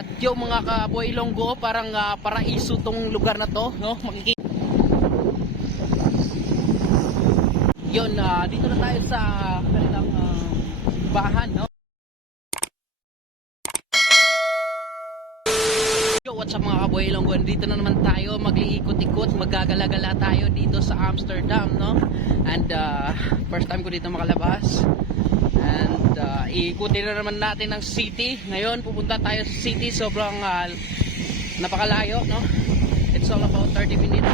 At yung mga kaboy Ilonggo, parang paraiso tong lugar na to, no? Makikita. Yun, dito na tayo sa kanilang bahan, no? Yo, what's up mga kaboy Ilonggo? Dito na naman tayo, mag-iikot-ikot, magagala-gala tayo dito sa Amsterdam, no? And first time ko dito makalabas. And iikutin na naman natin ang city. Ngayon pupunta tayo sa city, sobrang napakalayo, no? It's all about 30 minutes.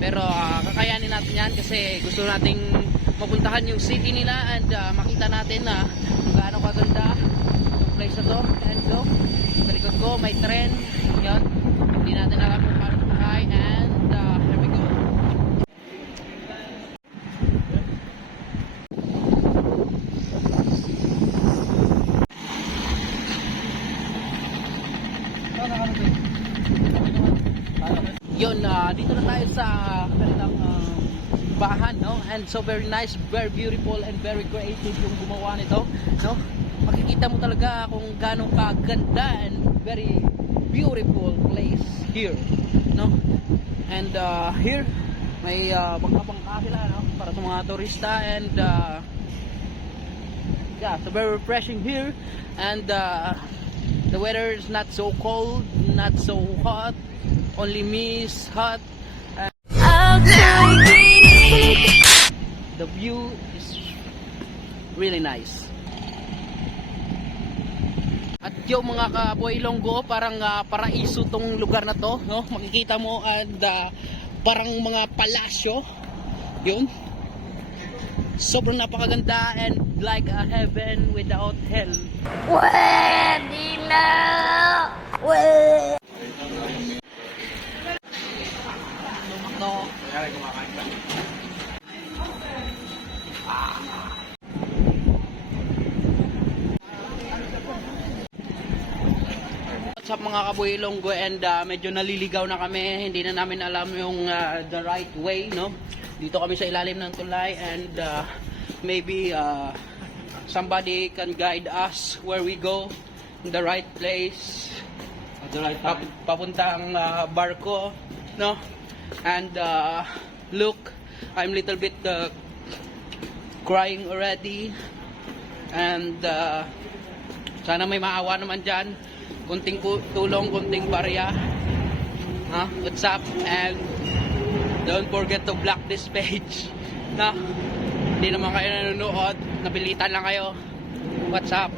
Pero kakayanin natin yan kasi gusto nating mapuntahan yung city nila and makita natin na kung gaano kaganda yung place na to. And so, sa likod ko may tren. Yan. Hindi natin alam kung paano buhay. And here we go. Yun, dito na tayo sa kanilang bahan, no? And so very nice, very beautiful and very creative yung gumawa nito, no? Makikita mo talaga kung gaano kaganda and very beautiful place here, no? And here may bangka-bangka sila, no? Para sa mga turista and yeah, so very refreshing here and the weather is not so cold, not so hot, only mist, hot. The view is really nice. At yung mga kaboy Ilonggo, parang paraiso tong lugar na to, no? Makikita mo and parang mga palasyo. Yun. Sobrang napakaganda and like a heaven without hell. Pwede na! Pwede! No. Sa mga kaboy Ilonggo and medyo naliligaw na kami, hindi na namin alam yung the right way, no? Dito kami sa ilalim ng tulay and maybe somebody can guide us where we go, the right place, the right papuntang barko, no? And look, I'm little bit crying already and sana may maawa naman dyan, kunting tulong, kunting barya, what's up, and don't forget to block this page, na hindi naman kayo nanonood, napilitan lang kayo, what's up.